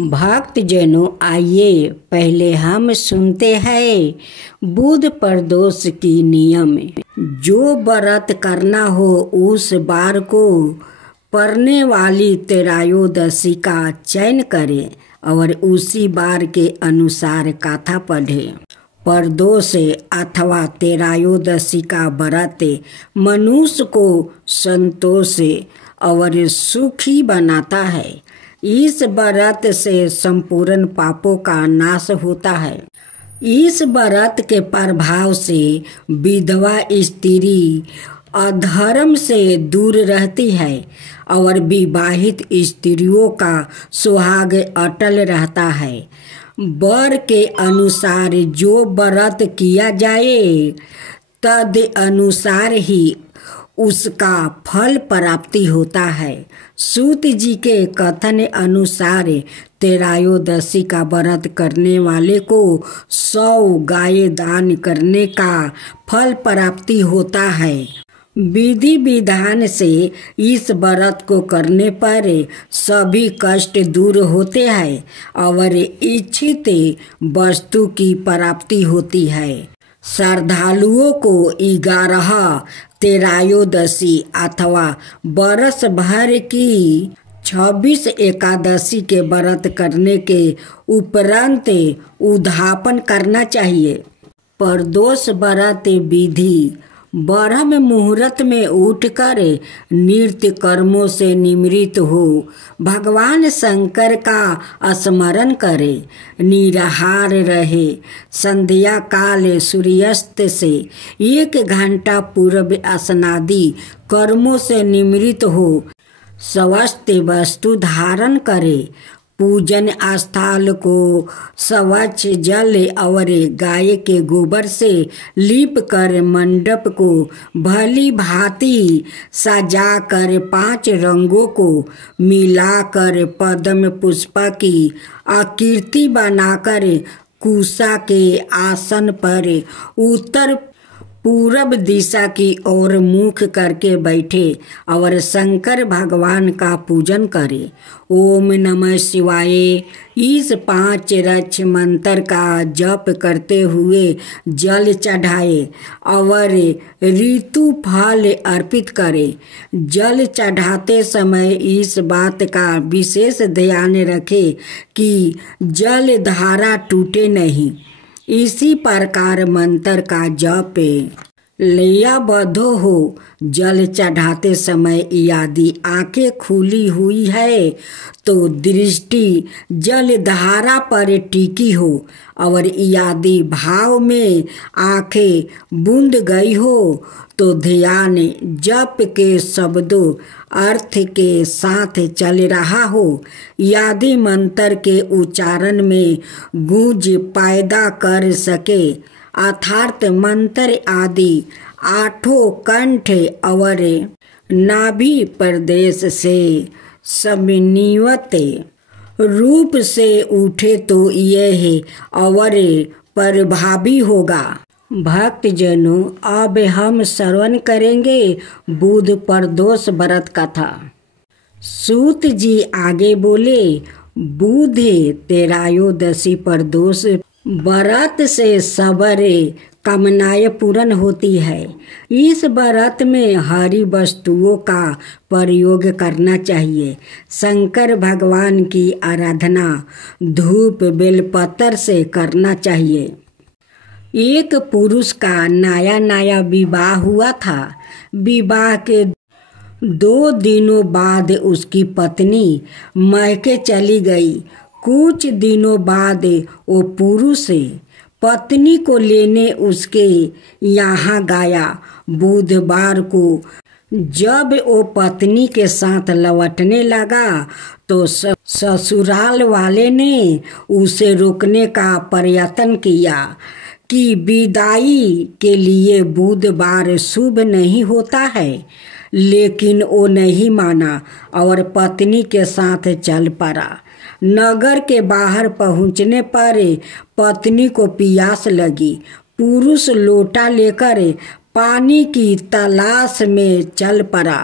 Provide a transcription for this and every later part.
भक्त जनों, आइए पहले हम सुनते हैं बुध प्रदोष की नियम। जो व्रत करना हो उस बार को पड़ने वाली त्रयोदशी का चयन करे और उसी बार के अनुसार कथा पढ़े। प्रदोष अथवा त्रयोदशी का व्रत मनुष्य को संतोष और सुखी बनाता है। इस व्रत से संपूर्ण पापों का नाश होता है। इस व्रत के प्रभाव से विधवा स्त्री अधर्म से दूर रहती है और विवाहित स्त्रियों का सुहाग अटल रहता है। वर के अनुसार जो व्रत किया जाए तद अनुसार ही उसका फल प्राप्ति होता है। सूत जी के कथन अनुसार त्रयोदशी का व्रत करने वाले को 100 गाय दान करने का फल प्राप्ति होता है। विधि विधान से इस व्रत को करने पर सभी कष्ट दूर होते हैं और इच्छित वस्तु की प्राप्ति होती है। श्रद्धालुओं को 11 त्रयोदशी अथवा बरस भर की 26 एकादशी के व्रत करने के उपरांत उद्यापन करना चाहिए। प्रदोष व्रत विधि: ब्रह्म मुहूर्त में उठकर नित्य कर्मों से निवृत्त हो भगवान शंकर का स्मरण करे, निराहार रहे, संध्या काल सूर्यास्त से 1 घंटा पूर्व स्नादि कर्मों से निवृत्त हो, स्वस्थ वस्तु धारण करे, पूजन स्थल को स्वच्छ जल और गाय के गोबर से लीप कर मंडप को भली भांति सजा कर 5 रंगों को मिलाकर पद्म पुष्प की आकृति बनाकर कुशा के आसन पर उत्तर पूर्व दिशा की ओर मुख करके बैठे और शंकर भगवान का पूजन करे। ओम नमः शिवाय इस 5 रक्ष मंत्र का जप करते हुए जल चढ़ाए और ऋतु फल अर्पित करे। जल चढ़ाते समय इस बात का विशेष ध्यान रखे कि जल धारा टूटे नहीं। इसी प्रकार मंत्र का जप लयबद्ध हो। जल चढ़ाते समय यदि आंखें खुली हुई है तो दृष्टि जल धारा पर टिकी हो और यदि भाव में आंखें बूंद गई हो तो ध्यान जप के शब्दों अर्थ के साथ चल रहा हो। यदि मंत्र के उच्चारण में गूंज पैदा कर सके अर्थात मंत्र आदि 8 कंठ और नाभि प्रदेश से समन्वित रूप से उठे तो यह और प्रभावी होगा। भक्त जनों, अब हम श्रवण करेंगे बुध प्रदोष व्रत कथा। सूत जी आगे बोले, बुध त्रयोदशी प्रदोष व्रत से सबरे कामनाएं पूर्ण होती है। इस व्रत में हरी वस्तुओं का प्रयोग करना चाहिए। शंकर भगवान की आराधना धूप बेलपत्र से करना चाहिए। एक पुरुष का नया विवाह हुआ था। विवाह के 2 दिनों बाद उसकी पत्नी मैके चली गई। कुछ दिनों बाद वो पुरुष पत्नी को लेने उसके यहाँ गया। बुधवार को जब वो पत्नी के साथ लौटने लगा तो ससुराल वाले ने उसे रोकने का प्रयत्न किया कि विदाई के लिए बुधवार शुभ नहीं होता है, लेकिन वो नहीं माना और पत्नी के साथ चल पड़ा। नगर के बाहर पहुंचने पर पत्नी को प्यास लगी। पुरुष लोटा लेकर पानी की तलाश में चल पड़ा।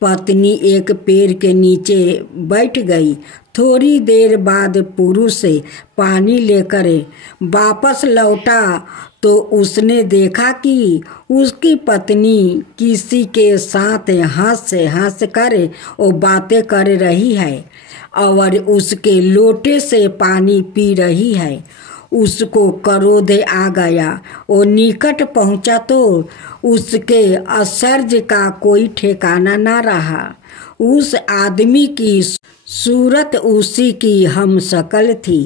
पत्नी एक पेड़ के नीचे बैठ गई। थोड़ी देर बाद पुरुष पानी लेकर वापस लौटा तो उसने देखा कि उसकी पत्नी किसी के साथ हंस कर वो बातें कर रही है और उसके लोटे से पानी पी रही है। उसको क्रोध आ गया। वो निकट पहुंचा तो उसके आश्चर्य का कोई ठिकाना ना रहा। उस आदमी की सूरत उसी की हमशक्ल थी।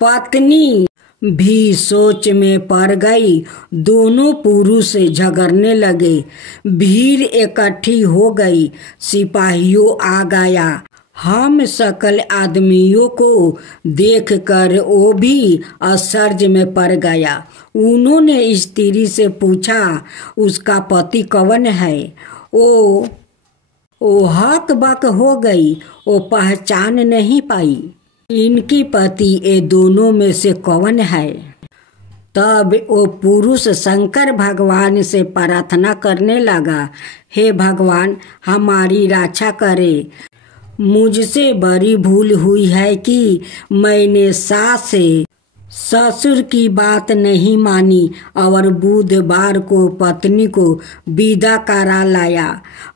पत्नी भी सोच में पड़ गई। दोनों पुरुष झगड़ने लगे। भीड़ इकट्ठी हो गई। सिपाहियों आ गया। हम सकल आदमियों को देखकर वो भी आश्चर्य में पड़ गया। उन्होंने स्त्री से पूछा, उसका पति कौन है? वो हक बक हो गई। वो पहचान नहीं पाई। इनकी पति ये दोनों में से कौन है? तब वो पुरुष शंकर भगवान से प्रार्थना करने लगा, हे भगवान, हमारी रक्षा करे। मुझसे बड़ी भूल हुई है कि मैंने सास से ससुर की बात नहीं मानी और बुधवार को पत्नी को विदा करा लाया।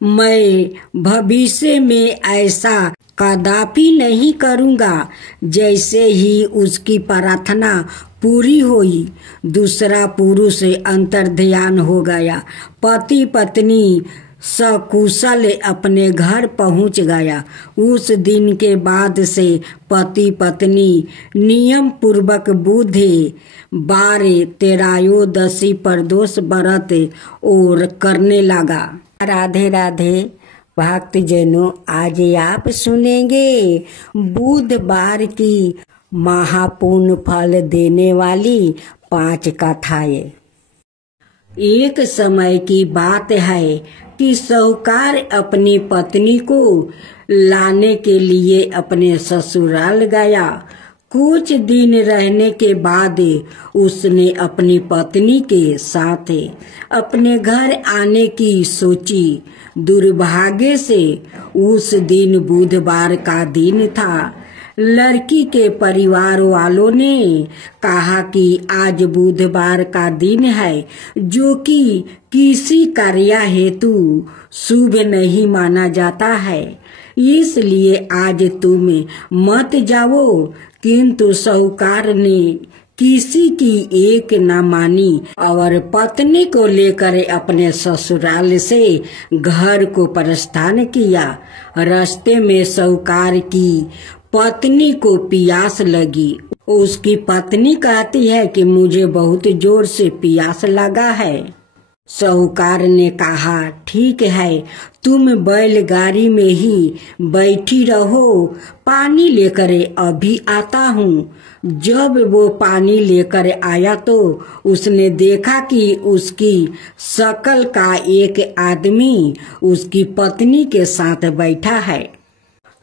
मैं भविष्य में ऐसा कदापि नहीं करूँगा। जैसे ही उसकी प्रार्थना पूरी हुई, दूसरा पुरुष अंतर्ध्यान हो गया। पति पत्नी सकुशल अपने घर पहुंच गया। उस दिन के बाद से पति पत्नी नियम पूर्वक बुधवार त्रयोदशी प्रदोष व्रत और करने लगा। राधे राधे भक्तजनों, आज आप सुनेंगे बुधवार की महापुण्य फल देने वाली 5 कथाएं। एक समय की बात है कि साहूकार अपनी पत्नी को लाने के लिए अपने ससुराल गया। कुछ दिन रहने के बाद उसने अपनी पत्नी के साथ अपने घर आने की सोची। दुर्भाग्य से उस दिन बुधवार का दिन था। लड़की के परिवार वालों ने कहा कि आज बुधवार का दिन है, जो कि किसी कार्य हेतु शुभ नहीं माना जाता है, इसलिए आज तुम मत जाओ। किंतु साहूकार ने किसी की एक न मानी और पत्नी को लेकर अपने ससुराल से घर को प्रस्थान किया। रास्ते में साहूकार की पत्नी को प्यास लगी। उसकी पत्नी कहती है कि मुझे बहुत जोर से प्यास लगा है। साहूकार ने कहा, ठीक है, तुम बैलगाड़ी में ही बैठी रहो, पानी लेकर अभी आता हूँ। जब वो पानी लेकर आया तो उसने देखा कि उसकी शकल का एक आदमी उसकी पत्नी के साथ बैठा है।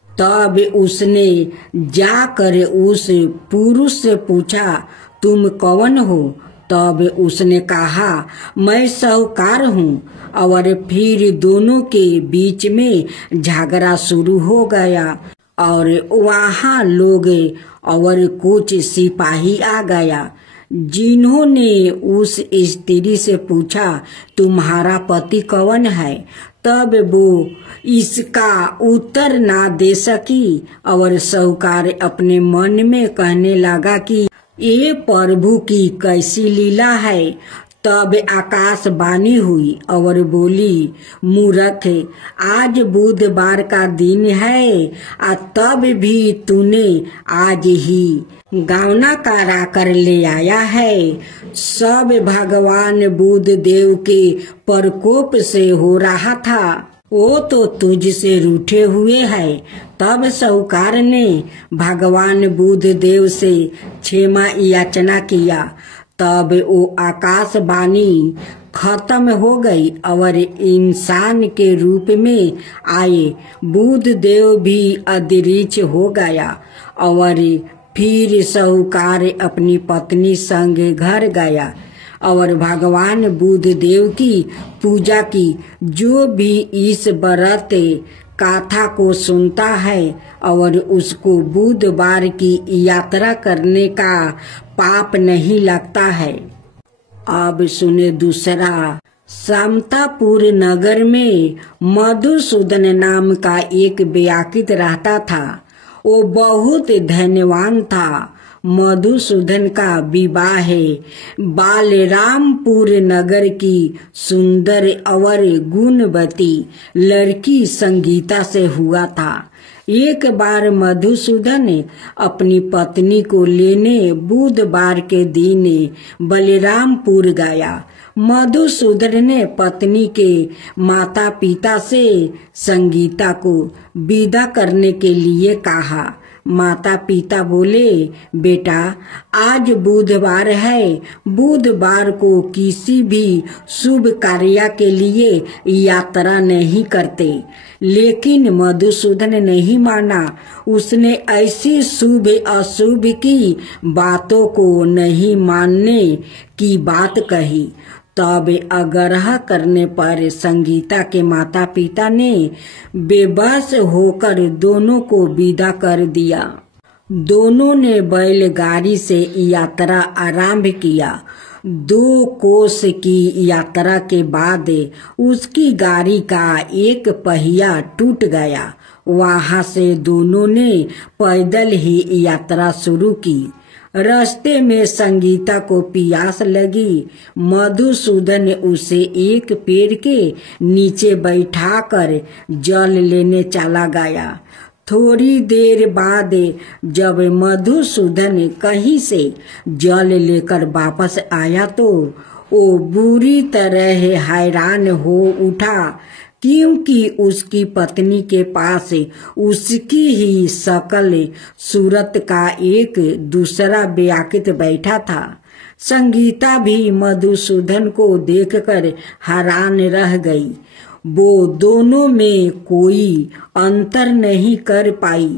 तब उसने जाकर उस पुरुष से पूछा, तुम कौन हो? तब उसने कहा, मैं साहूकार हूँ। और फिर दोनों के बीच में झगड़ा शुरू हो गया और वहाँ लोग और कुछ सिपाही आ गया, जिन्होंने उस स्त्री से पूछा, तुम्हारा पति कौन है? तब वो इसका उत्तर ना दे सकी और साहूकार अपने मन में कहने लगा कि ये प्रभु की कैसी लीला है। तब आकाशवाणी हुई और बोली, मूर्ख, आज बुधवार का दिन है, तब भी तूने आज ही गावना करा कर ले आया है। सब भगवान बुध देव के प्रकोप से हो रहा था, वो तो तुझसे रूठे हुए है। तब साहूकार ने भगवान बुध देव से क्षमा याचना किया। तब वो आकाशवाणी खत्म हो गई और इंसान के रूप में आए बुध देव भी अदृश्य हो गया। और फिर साहूकार अपनी पत्नी संग घर गया और भगवान बुद्ध देव की पूजा की। जो भी इस व्रत गाथा को सुनता है और उसको बुधवार की यात्रा करने का पाप नहीं लगता है। अब सुने दूसरा। समतापुर नगर में मधुसूदन नाम का एक व्याकित रहता था। वो बहुत धन्यवान था। मधुसूदन का विवाह बालरामपुर नगर की सुंदर और गुणवती लड़की संगीता से हुआ था। एक बार मधुसूदन अपनी पत्नी को लेने बुधवार के दिन बलरामपुर गया। मधुसूदन ने पत्नी के माता पिता से संगीता को विदा करने के लिए कहा। माता पिता बोले, बेटा आज बुधवार है, बुधवार को किसी भी शुभ कार्य के लिए यात्रा नहीं करते। लेकिन मधुसूदन नहीं माना। उसने ऐसी शुभ अशुभ की बातों को नहीं मानने की बात कही। तब आग्रह करने पर संगीता के माता पिता ने बेबस होकर दोनों को विदा कर दिया। दोनों ने बैलगाड़ी से यात्रा आरंभ किया। 2 कोस की यात्रा के बाद उसकी गाड़ी का एक पहिया टूट गया। वहां से दोनों ने पैदल ही यात्रा शुरू की। रास्ते में संगीता को प्यास लगी। मधुसूदन उसे एक पेड़ के नीचे बैठाकर जल लेने चला गया। थोड़ी देर बाद जब मधुसूदन कहीं से जल लेकर वापस आया तो वो बुरी तरह हैरान हो उठा, क्योंकि उसकी पत्नी के पास उसकी ही शकल सूरत का एक दूसरा व्याकित बैठा था। संगीता भी मधुसूदन को देखकर हैरान रह गई। वो दोनों में कोई अंतर नहीं कर पाई।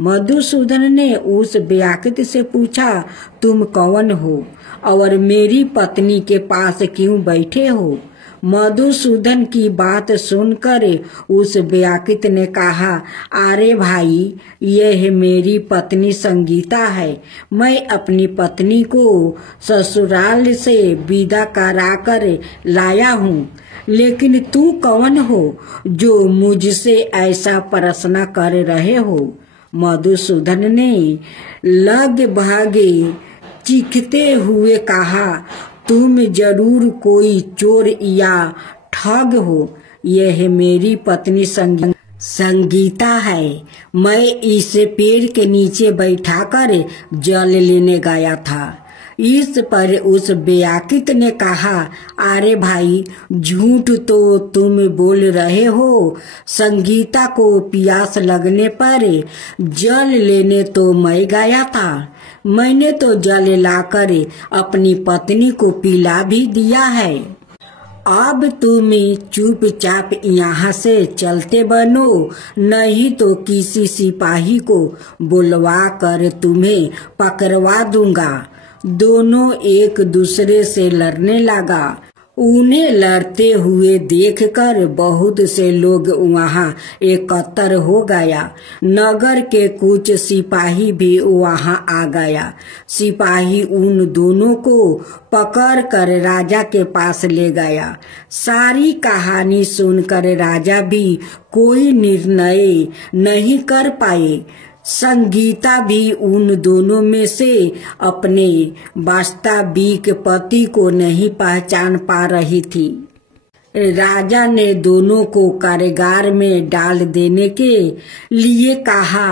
मधुसूदन ने उस व्याकित से पूछा, तुम कौन हो और मेरी पत्नी के पास क्यों बैठे हो? मधुसूदन की बात सुनकर उस व्याकित ने कहा, अरे भाई, यह मेरी पत्नी संगीता है। मैं अपनी पत्नी को ससुराल से विदा कराकर लाया हूँ। लेकिन तू कौन हो जो मुझसे ऐसा प्रश्न कर रहे हो? मधुसूदन ने लगभग चीखते हुए कहा, तुम जरूर कोई चोर या ठग हो। यह मेरी पत्नी संगीता है। मैं इस पेड़ के नीचे बैठाकर जल लेने गया था। इस पर उस व्याकित ने कहा, अरे भाई, झूठ तो तुम बोल रहे हो। संगीता को प्यास लगने पर जल लेने तो मैं गया था। मैंने तो जल लाकर अपनी पत्नी को पिला भी दिया है। अब तुम चुपचाप यहाँ से चलते बनो, नहीं तो किसी सिपाही को बुलवा कर तुम्हें पकड़वा दूंगा। दोनों एक दूसरे से लड़ने लगा। उन्हें लड़ते हुए देखकर बहुत से लोग वहां एकत्र हो गया। नगर के कुछ सिपाही भी वहां आ गया। सिपाही उन दोनों को पकड़कर राजा के पास ले गया। सारी कहानी सुनकर राजा भी कोई निर्णय नहीं कर पाए। संगीता भी उन दोनों में से अपने वास्तविक पति को नहीं पहचान पा रही थी। राजा ने दोनों को कारागार में डाल देने के लिए कहा।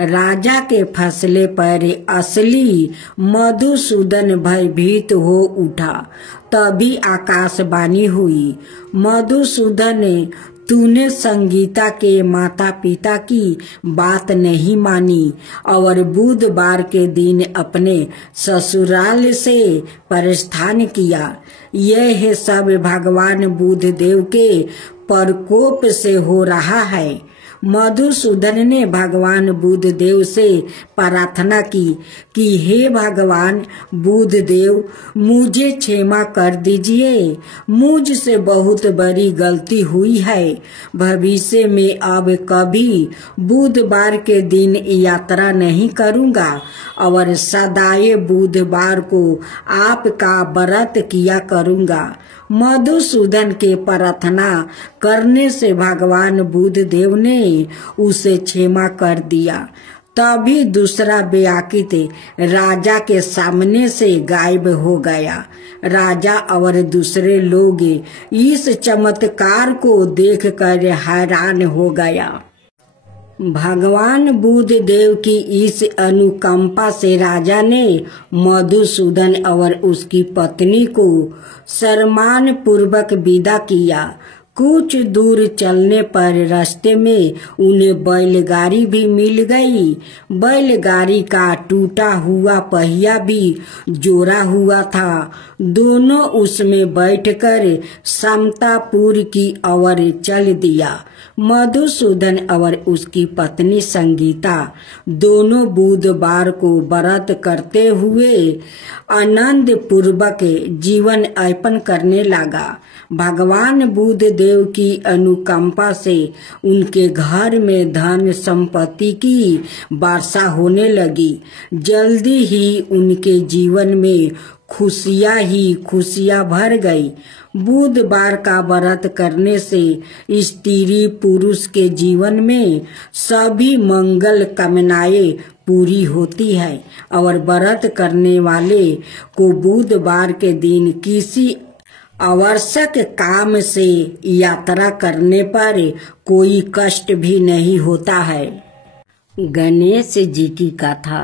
राजा के फैसले पर असली मधुसूदन भयभीत हो उठा। तभी आकाशवाणी हुई, मधुसूदन, तूने संगीता के माता पिता की बात नहीं मानी और बुधवार के दिन अपने ससुराल से प्रस्थान किया। यह सब भगवान बुद्ध देव के प्रकोप से हो रहा है। मधुसूदन ने भगवान बुद्ध देव से प्रार्थना की कि हे भगवान बुद्ध देव, मुझे क्षमा कर दीजिए। मुझसे बहुत बड़ी गलती हुई है। भविष्य में अब कभी बुधवार के दिन यात्रा नहीं करूँगा और सदाए बुधवार को आपका व्रत किया करूँगा। मधुसूदन के प्रार्थना करने से भगवान बुद्ध देव ने उसे क्षमा कर दिया। तभी दूसरा व्याकुत राजा के सामने से गायब हो गया। राजा और दूसरे लोग इस चमत्कार को देखकर हैरान हो गया। भगवान बुद्ध देव की इस अनुकंपा से राजा ने मधुसूदन और उसकी पत्नी को सम्मान पूर्वक विदा किया। कुछ दूर चलने पर रास्ते में उन्हें बैलगाड़ी भी मिल गई। बैलगाड़ी का टूटा हुआ पहिया भी जोड़ा हुआ था। दोनों उसमें बैठकर समतापुर की ओर चल दिया। मधुसूदन और उसकी पत्नी संगीता दोनों बुधवार को व्रत करते हुए आनंद पूर्वक जीवन यापन करने लगा। भगवान बुद्ध देव की अनुकंपा से उनके घर में धन संपत्ति की वर्षा होने लगी। जल्दी ही उनके जीवन में खुशियां ही खुशियां भर गई। बुधवार का व्रत करने से स्त्री पुरुष के जीवन में सभी मंगल कामनाएं पूरी होती है और व्रत करने वाले को बुधवार के दिन किसी आवश्यक काम से यात्रा करने पर कोई कष्ट भी नहीं होता है। गणेश जी की कथा।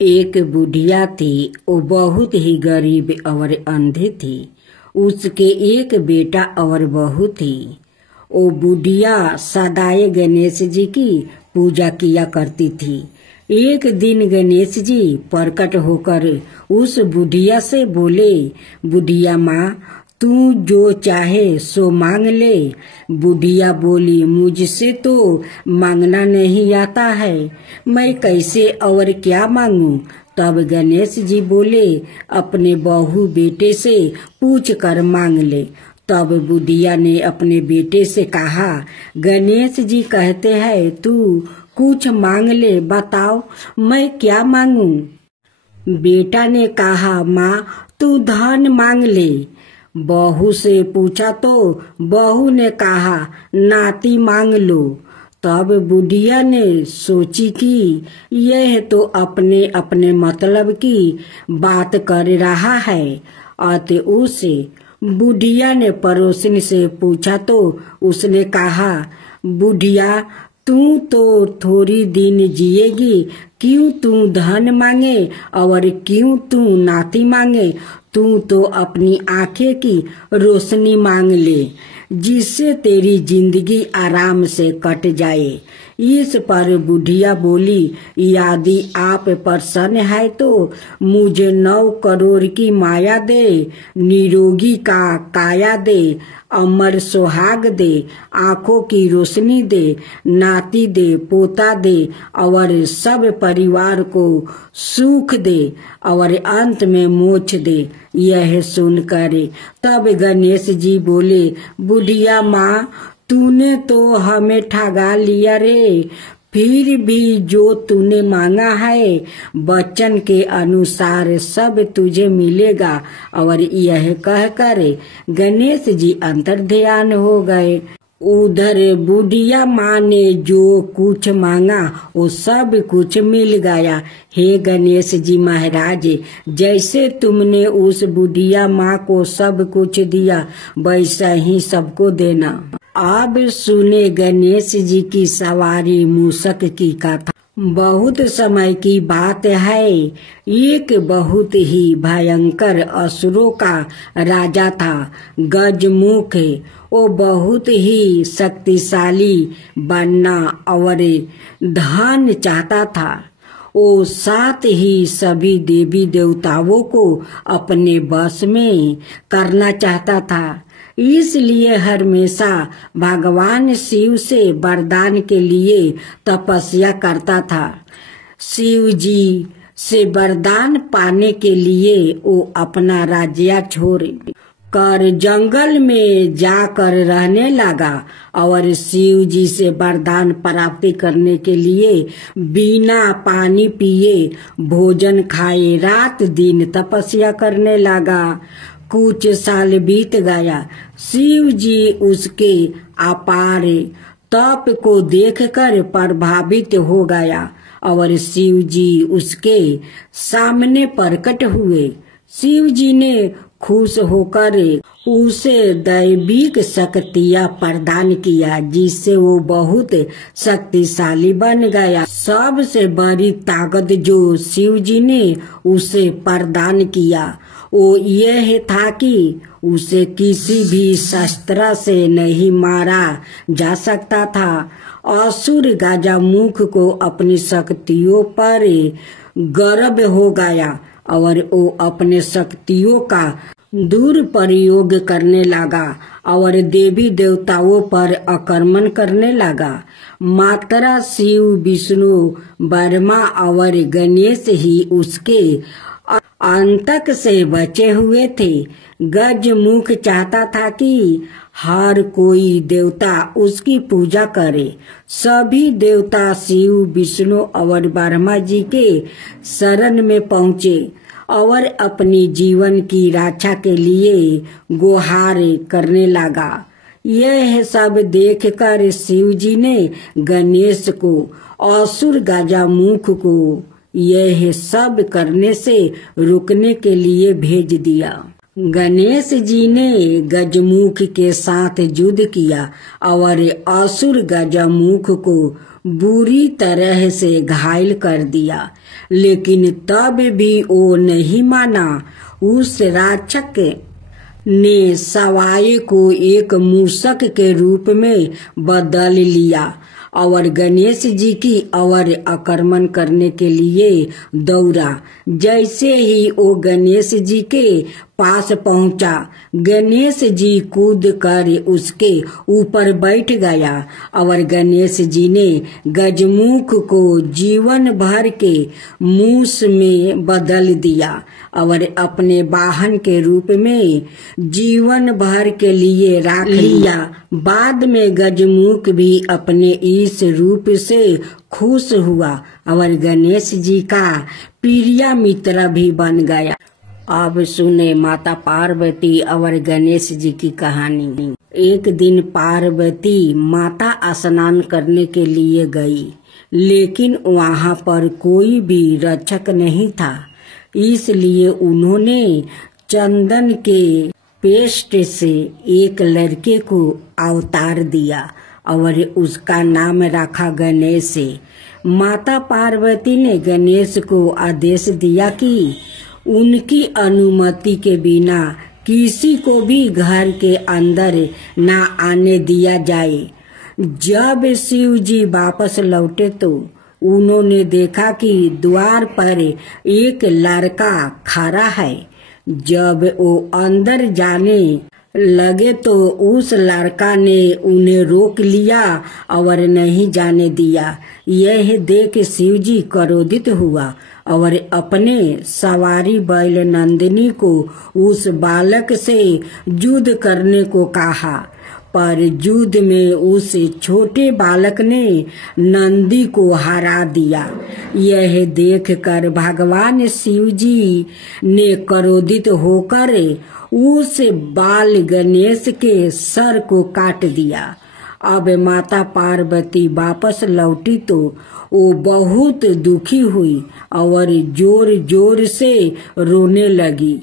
एक बुढ़िया थी, वो बहुत ही गरीब और अंधी थी। उसके एक बेटा और बहू थी। वो बुढ़िया सदाए गणेश जी की पूजा किया करती थी। एक दिन गणेश जी प्रकट होकर उस बुढ़िया से बोले, बुढ़िया माँ, तू जो चाहे सो मांग ले। बुढ़िया बोली, मुझसे तो मांगना नहीं आता है, मैं कैसे और क्या मांगू। तब गणेश जी बोले, अपने बहू बेटे से पूछ कर मांग ले। तब बुढ़िया ने अपने बेटे से कहा, गणेश जी कहते हैं तू कुछ मांग ले, बताओ मैं क्या मांगू। बेटा ने कहा, माँ तू धन मांग ले। बहू से पूछा तो बहू ने कहा, नाती मांग लो। तब बुढ़िया ने सोची कि यह तो अपने अपने मतलब की बात कर रहा है। अतः उसे बुढ़िया ने पड़ोसिन से पूछा तो उसने कहा, बुढ़िया तू तो थोड़ी दिन जिएगी, क्यों तू धन मांगे और क्यों तू नाती मांगे। तू तो अपनी आंखें की रोशनी मांग ले, जिससे तेरी जिंदगी आराम से कट जाए। इस पर बुढ़िया बोली, यदि आप प्रसन्न है तो मुझे 9 करोड़ की माया दे, निरोगी का काया दे, अमर सुहाग दे, आंखों की रोशनी दे, नाती दे, पोता दे और सब परिवार को सुख दे और अंत में मोक्ष दे। यह सुनकर तब गणेश जी बोले, बुढ़िया माँ, तूने तो हमें ठगा लिया रे। फिर भी जो तूने मांगा है वचन के अनुसार सब तुझे मिलेगा। और यह कहकर गणेश जी अंतर्ध्यान हो गए। उधर बुढ़िया माँ ने जो कुछ मांगा वो सब कुछ मिल गया। हे गणेश जी महाराज, जैसे तुमने उस बुढ़िया माँ को सब कुछ दिया वैसा ही सबको देना। अब सुने गणेश जी की सवारी मूषक की कथा। बहुत समय की बात है, एक बहुत ही भयंकर असुरों का राजा था, गजमुख। वो बहुत ही शक्तिशाली बनना और धन चाहता था। वो साथ ही सभी देवी देवताओं को अपने बस में करना चाहता था। इसलिए हमेशा भगवान शिव से वरदान के लिए तपस्या करता था। शिव जी से वरदान पाने के लिए वो अपना राज्य छोड़ कर जंगल में जाकर रहने लगा और शिव जी से वरदान प्राप्ति करने के लिए बिना पानी पिए भोजन खाए रात दिन तपस्या करने लगा। कुछ साल बीत गया। शिव जी उसके अपार तप को देखकर प्रभावित हो गया और शिव जी उसके सामने प्रकट हुए। शिव जी ने खुश होकर उसे दैविक शक्तियां प्रदान किया, जिससे वो बहुत शक्तिशाली बन गया। सबसे बड़ी ताकत जो शिव जी ने उसे प्रदान किया वो यह था कि उसे किसी भी शस्त्र से नहीं मारा जा सकता था। असुर गजमुख को अपनी शक्तियों पर गर्व हो गया और वो अपने शक्तियों का दुरुपयोग करने लगा और देवी देवताओं पर आक्रमण करने लगा। मात्र शिव, विष्णु, ब्रह्मा और गणेश ही उसके आतंक से बचे हुए थे। गजमुख चाहता था कि हर कोई देवता उसकी पूजा करे। सभी देवता शिव, विष्णु और ब्रह्मा जी के शरण में पहुँचे और अपनी जीवन की रक्षा के लिए गुहार करने लगा। यह सब देखकर शिव जी ने गणेश को, असुर गजमुख को यह सब करने से रोकने के लिए भेज दिया। गणेश जी ने गजमुख के साथ युद्ध किया और असुर गजमुख को बुरी तरह से घायल कर दिया, लेकिन तब भी वो नहीं माना। उस राक्षस ने सवाई को एक मूषक के रूप में बदल लिया और गणेश जी की ओर आक्रमण करने के लिए दौड़ा। जैसे ही वो गणेश जी के पास पहुंचा, गणेश जी कूद कर उसके ऊपर बैठ गया और गणेश जी ने गजमुख को जीवन भर के मूस में बदल दिया और अपने वाहन के रूप में जीवन भर के लिए रख लिया। बाद में गजमुख भी अपने इस रूप से खुश हुआ और गणेश जी का प्रिय मित्र भी बन गया। अब सुने माता पार्वती और गणेश जी की कहानी। एक दिन पार्वती माता स्नान करने के लिए गई, लेकिन वहाँ पर कोई भी रक्षक नहीं था। इसलिए उन्होंने चंदन के पेस्ट से एक लड़के को अवतार दिया और उसका नाम रखा गणेश। माता पार्वती ने गणेश को आदेश दिया कि उनकी अनुमति के बिना किसी को भी घर के अंदर न आने दिया जाए। जब शिव जी वापस लौटे तो उन्होंने देखा कि द्वार पर एक लड़का खड़ा है। जब वो अंदर जाने लगे तो उस लड़का ने उन्हें रोक लिया और नहीं जाने दिया। यह देख शिव जी क्रोधित हुआ और अपने सवारी बैल नंदिनी को उस बालक से युद्ध करने को कहा, पर युद्ध में उस छोटे बालक ने नंदी को हरा दिया। यह देखकर भगवान शिव जी ने क्रोधित होकर उस बाल गणेश के सर को काट दिया। अब माता पार्वती वापस लौटी तो वो बहुत दुखी हुई और जोर जोर से रोने लगी।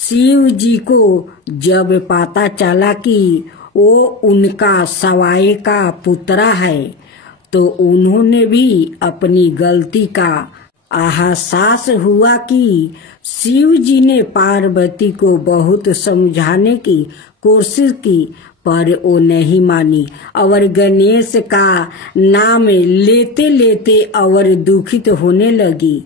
शिव जी को जब पता चला कि वो उनका सवाई का पुत्र है, तो उन्होंने भी अपनी गलती का एहसास हुआ कि शिव जी ने पार्वती को बहुत समझाने की कोशिश की, पर वो नहीं मानी और गणेश का नाम लेते लेते और दुखित होने लगी।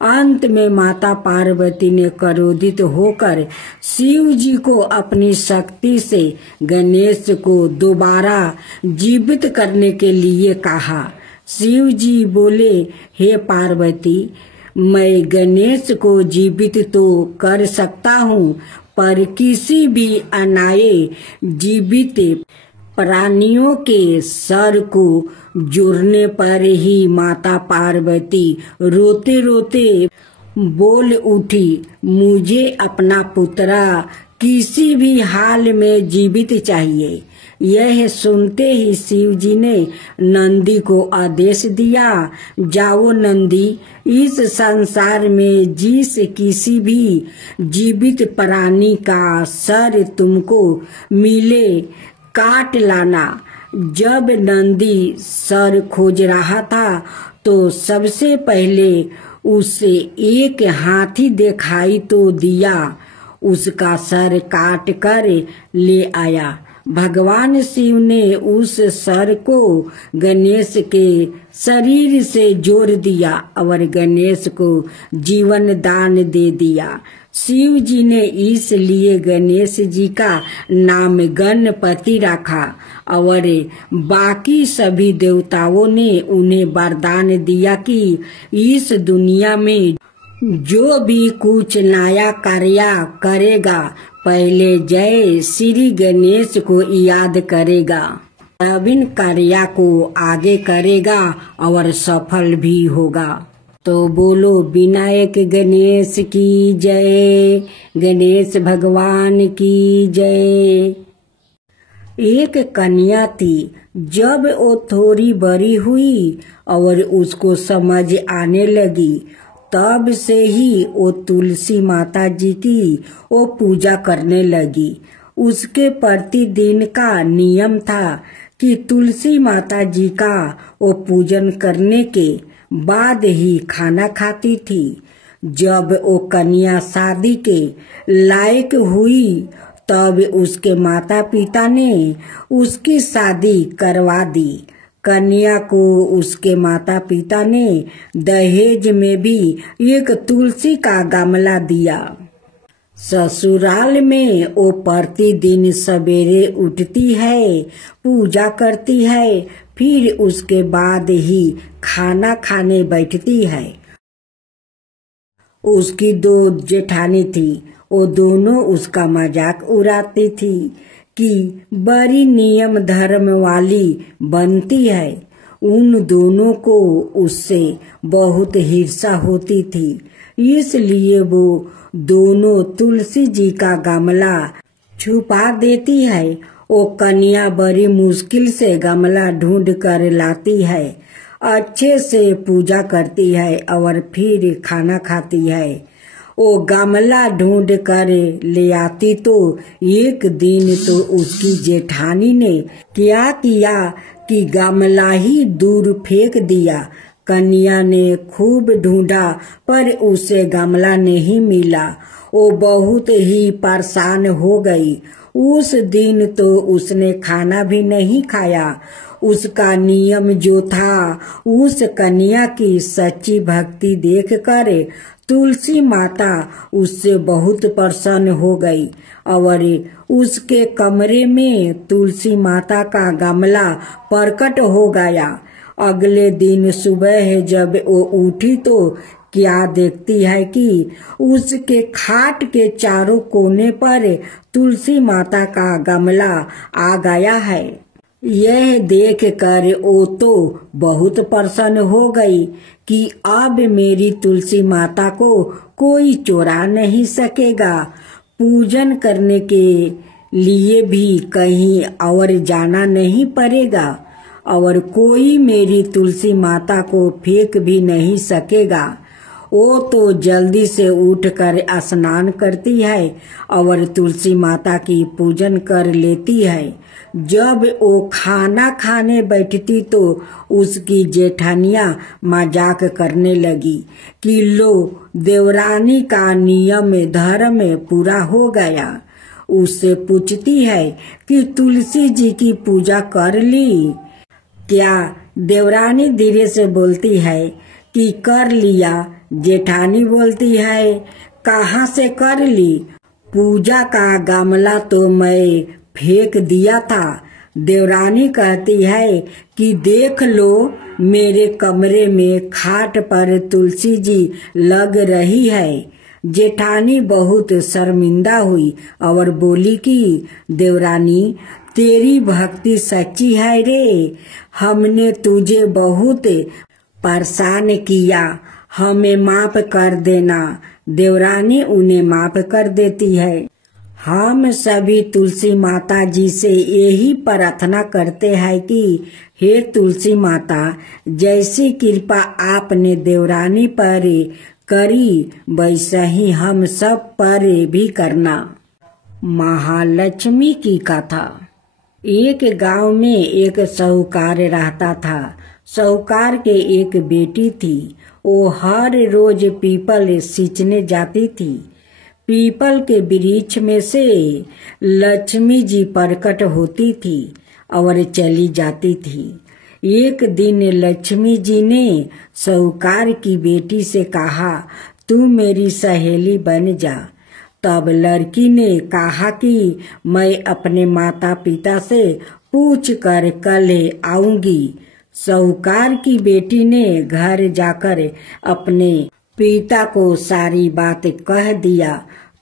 अंत में माता पार्वती ने क्रोधित होकर शिव जी को अपनी शक्ति से गणेश को दोबारा जीवित करने के लिए कहा। शिव जी बोले, हे पार्वती, मैं गणेश को जीवित तो कर सकता हूँ, पर किसी भी अनाए जीवित प्राणियों के सर को जोड़ने पर ही माता पार्वती रोते रोते बोल उठी, मुझे अपना पुत्रा किसी भी हाल में जीवित चाहिए। यह सुनते ही शिव जी ने नंदी को आदेश दिया, जाओ नंदी, इस संसार में जिस किसी भी जीवित प्राणी का सर तुमको मिले काट लाना। जब नंदी सर खोज रहा था तो सबसे पहले उसे एक हाथी दिखाई तो दिया, उसका सर काट कर ले आया। भगवान शिव ने उस सर को गणेश के शरीर से जोड़ दिया और गणेश को जीवन दान दे दिया। शिव जी ने इसलिए गणेश जी का नाम गणपति रखा और बाकी सभी देवताओं ने उन्हें वरदान दिया कि इस दुनिया में जो भी कुछ नया कार्य करेगा पहले जय श्री गणेश को याद करेगा, तब इन कार्य को आगे करेगा और सफल भी होगा। तो बोलो विनायक गणेश की जय, गणेश भगवान की जय। एक कन्या थी। जब वो थोड़ी बड़ी हुई और उसको समझ आने लगी, तब से ही वो तुलसी माता जी की वो पूजा करने लगी। उसके प्रतिदिन का नियम था कि तुलसी माता जी का वो पूजन करने के बाद ही खाना खाती थी। जब वो कन्या शादी के लायक हुई तब उसके माता पिता ने उसकी शादी करवा दी। कन्या को उसके माता पिता ने दहेज में भी एक तुलसी का गमला दिया। ससुराल में वो प्रतिदिन सवेरे उठती है, पूजा करती है, फिर उसके बाद ही खाना खाने बैठती है। उसकी 2 जेठानी थी, वो दोनों उसका मजाक उड़ाती थी कि बड़ी नियम धर्म वाली बनती है। उन दोनों को उससे बहुत ईर्ष्या होती थी, इसलिए वो दोनों तुलसी जी का गमला छुपा देती है। वो कन्या बड़ी मुश्किल से गमला ढूंढ कर लाती है, अच्छे से पूजा करती है और फिर खाना खाती है। वो गमला ढूंढ कर ले आती तो एक दिन तो उसकी जेठानी ने क्या किया कि गमला ही दूर फेंक दिया। कन्या ने खूब ढूंढा पर उसे गमला नहीं मिला। वो बहुत ही परेशान हो गई। उस दिन तो उसने खाना भी नहीं खाया। उसका नियम जो था, उस कन्या की सच्ची भक्ति देखकर तुलसी माता उससे बहुत प्रसन्न हो गई और उसके कमरे में तुलसी माता का गमला प्रकट हो गया। अगले दिन सुबह जब वो उठी तो क्या देखती है कि उसके खाट के चारों कोने पर तुलसी माता का गमला आ गया है। यह देखकर वो तो बहुत प्रसन्न हो गई कि अब मेरी तुलसी माता को कोई चुरा नहीं सकेगा। पूजन करने के लिए भी कहीं और जाना नहीं पड़ेगा और कोई मेरी तुलसी माता को फेंक भी नहीं सकेगा। वो तो जल्दी से उठकर स्नान करती है और तुलसी माता की पूजन कर लेती है। जब वो खाना खाने बैठती तो उसकी जेठानियां मजाक करने लगी कि लो, देवरानी का नियम धर्म पूरा हो गया। उससे पूछती है कि तुलसी जी की पूजा कर ली क्या? देवरानी धीरे से बोलती है कि कर लिया। जेठानी बोलती है, कहाँ से कर ली? पूजा का गमला तो मैं फेंक दिया था। देवरानी कहती है कि देख लो, मेरे कमरे में खाट पर तुलसी जी लग रही है। जेठानी बहुत शर्मिंदा हुई और बोली कि देवरानी, तेरी भक्ति सच्ची है रे, हमने तुझे बहुत परेशान किया, हमें माफ कर देना। देवरानी उन्हें माफ कर देती है। हम सभी तुलसी माता जी से यही प्रार्थना करते हैं कि हे तुलसी माता, जैसी कृपा आपने देवरानी पर करी, वैसा ही हम सब पर भी करना। महालक्ष्मी की कथा। एक गांव में एक साहूकार रहता था। साहूकार के एक बेटी थी। वो हर रोज पीपल सींचने जाती थी। पीपल के वृक्ष में से लक्ष्मी जी प्रकट होती थी और चली जाती थी। एक दिन लक्ष्मी जी ने साहूकार की बेटी से कहा, तू मेरी सहेली बन जा। तब लड़की ने कहा कि मैं अपने माता पिता से पूछ कर कल आऊंगी। साहूकार की बेटी ने घर जाकर अपने पिता को सारी बात कह दिया।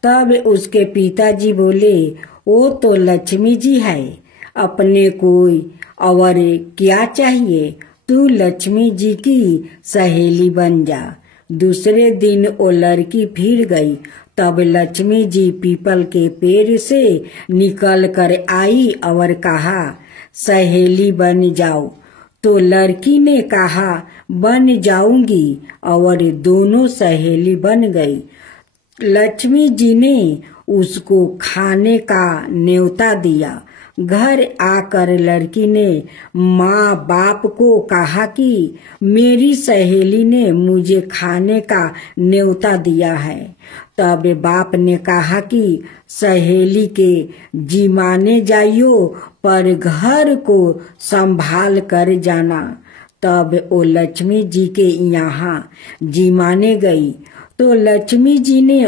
तब उसके पिताजी बोले, वो तो लक्ष्मी जी है, अपने कोई और क्या चाहिए, तू लक्ष्मी जी की सहेली बन जा। दूसरे दिन वो लड़की फिर गई। तब लक्ष्मी जी पीपल के पेड़ से निकल कर आई और कहा, सहेली बन जाओ। तो लड़की ने कहा, बन जाऊंगी, और दोनों सहेली बन गई। लक्ष्मी जी ने उसको खाने का न्योता दिया। घर आकर लड़की ने माँ बाप को कहा कि मेरी सहेली ने मुझे खाने का न्योता दिया है। तब बाप ने कहा कि सहेली के जिमाने जाइयो, पर घर को संभाल कर जाना। तब वो लक्ष्मी जी के यहाँ जिमाने गई तो लक्ष्मी जी ने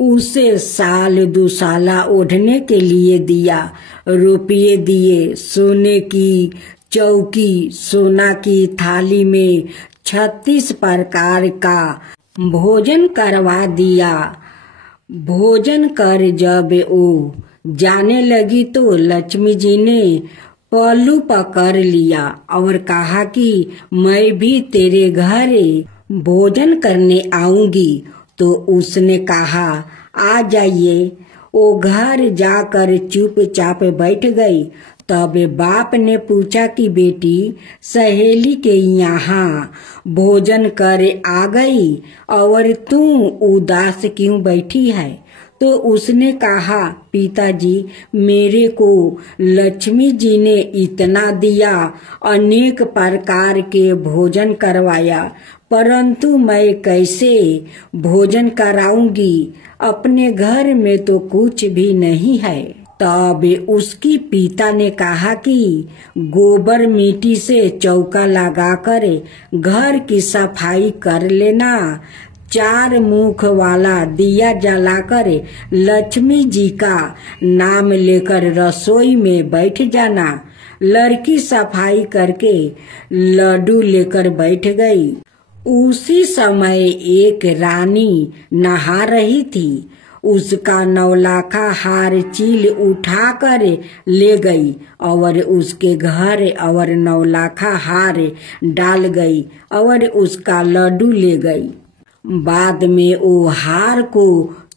उसे साल दुसाला ओढ़ने के लिए दिया, रुपये दिए, सोने की चौकी, सोना की थाली में 36 प्रकार का भोजन करवा दिया। भोजन कर जब वो जाने लगी तो लक्ष्मी जी ने पल्लू पकड़ लिया और कहा कि मैं भी तेरे घर भोजन करने आऊंगी। तो उसने कहा, आ जाइए। वो घर जाकर चुपचाप बैठ गई। तब बाप ने पूछा कि बेटी, सहेली के यहाँ भोजन कर आ गई और तू उदास क्यों बैठी है? तो उसने कहा, पिताजी, मेरे को लक्ष्मी जी ने इतना दिया, अनेक प्रकार के भोजन करवाया, परंतु मैं कैसे भोजन कराऊंगी? अपने घर में तो कुछ भी नहीं है। तब उसकी पिता ने कहा कि गोबर मिट्टी से चौका लगाकर घर की सफाई कर लेना। 4 मुख वाला दिया जलाकर लक्ष्मी जी का नाम लेकर रसोई में बैठ जाना। लड़की सफाई करके लड्डू लेकर बैठ गई। उसी समय एक रानी नहा रही थी। उसका 9 लाखा हार चील उठाकर ले गई और उसके घर और 9 लाखा हार डाल गई और उसका लड्डू ले गई। बाद में वो हार को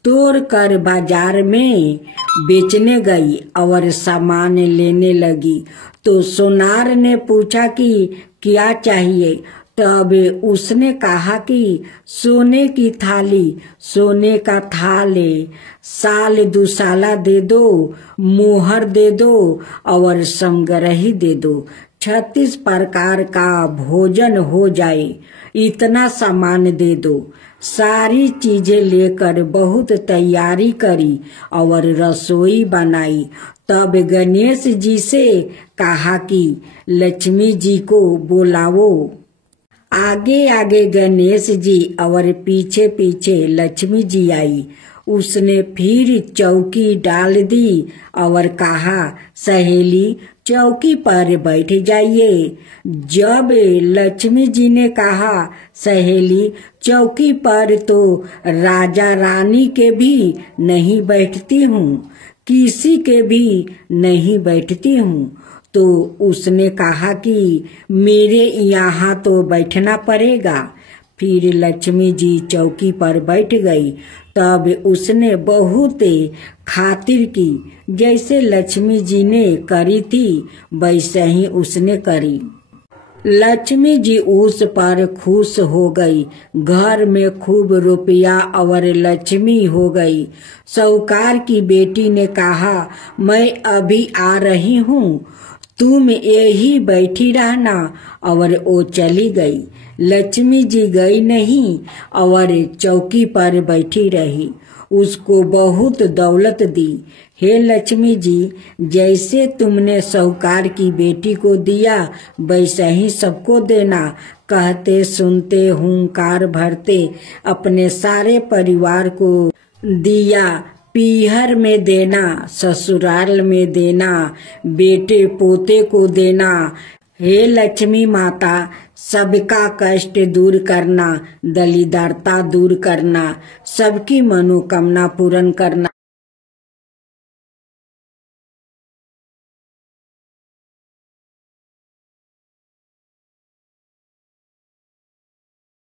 तोड़कर बाजार में बेचने गई और सामान लेने लगी। तो सोनार ने पूछा कि क्या चाहिए? तब उसने कहा कि सोने की थाली, सोने का थाल, साल दुसाला दे दो, मोहर दे दो और समगरही दे दो। 36 प्रकार का भोजन हो जाए, इतना सामान दे दो। सारी चीजें लेकर बहुत तैयारी करी और रसोई बनाई। तब गणेश जी से कहा कि लक्ष्मी जी को बुलाओ। आगे आगे गणेश जी और पीछे पीछे लक्ष्मी जी आई। उसने फिर चौकी डाल दी और कहा, सहेली चौकी पर बैठ जाइए। जब लक्ष्मी जी ने कहा, सहेली चौकी पर तो राजा रानी के भी नहीं बैठती हूँ, किसी के भी नहीं बैठती हूँ, तो उसने कहा कि मेरे यहाँ तो बैठना पड़ेगा। फिर लक्ष्मी जी चौकी पर बैठ गई। तब उसने बहुत खातिर की। जैसे लक्ष्मी जी ने करी थी वैसे ही उसने करी। लक्ष्मी जी उस पर खुश हो गई। घर में खूब रुपया और लक्ष्मी हो गई। साहूकार की बेटी ने कहा, मैं अभी आ रही हूँ, तुम यही बैठी रहना, और वो चली गई। लक्ष्मी जी गई नहीं और चौकी पर बैठी रही। उसको बहुत दौलत दी। हे लक्ष्मी जी, जैसे तुमने साहूकार की बेटी को दिया वैसे ही सबको देना। कहते सुनते हुंकार भरते अपने सारे परिवार को दिया। पीहर में देना, ससुराल में देना, बेटे पोते को देना। हे लक्ष्मी माता, सबका कष्ट दूर करना, दरिद्रता दूर करना, सबकी मनोकामना पूर्ण करना।